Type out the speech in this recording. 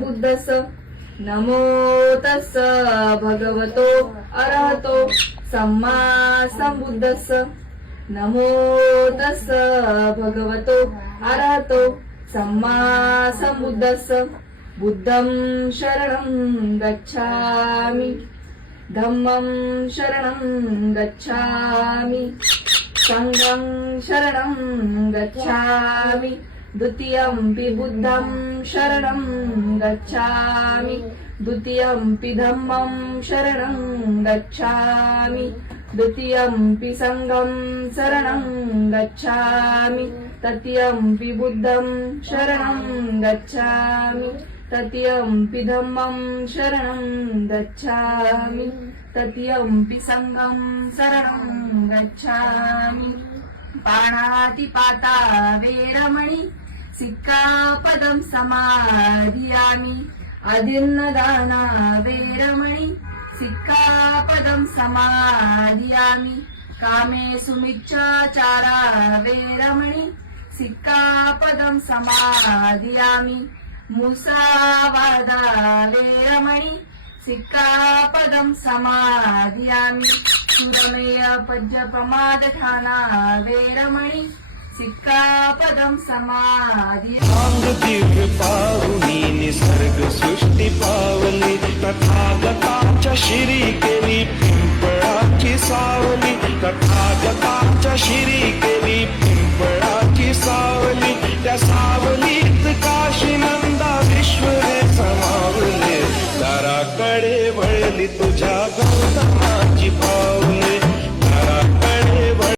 बुद्धस्स नमो तस्स भगवतो अरहतो सम्मा संबुद्धस्स नमो तस्स भगवतो अरहतो सम्मा संबुद्धस्स बुद्धं शरणं गच्छामि धम्मं शरणं गच्छामि संघं शरणं गच्छामि द्वितीयंपि बुद्धं शरणं गच्छामि द्वितीयंपि धम्मं शरणं गच्छामि द्वितीयंपि संघं शरणं गच्छामि तृतीयंपि बुद्धं शरणं गच्छामि तृतीयंपि धम्मं शरणं गच्छामि तृतीयंपि संघं शरणं गच्छामि पाणातिपाता वेरमणि सिक्कापदं समाधियामि अदिन्नदाना वेरमणि सिक्कापदं समाधियामि कामेषु मिच्छाचारा वेरमणि सिक्कापदं समाधियामि मुसावादा वेरमणि सिक्कापदं समाधियामि सुरमेय पद्यप्रमादठाना वेरमणि सिक्कापदं समाधियामि दिव्य पावनी निसर्ग सृष्टी पावली तथागतांच्या शिरी केली पिंपळाची सावली तथागतांच्या शिरी केली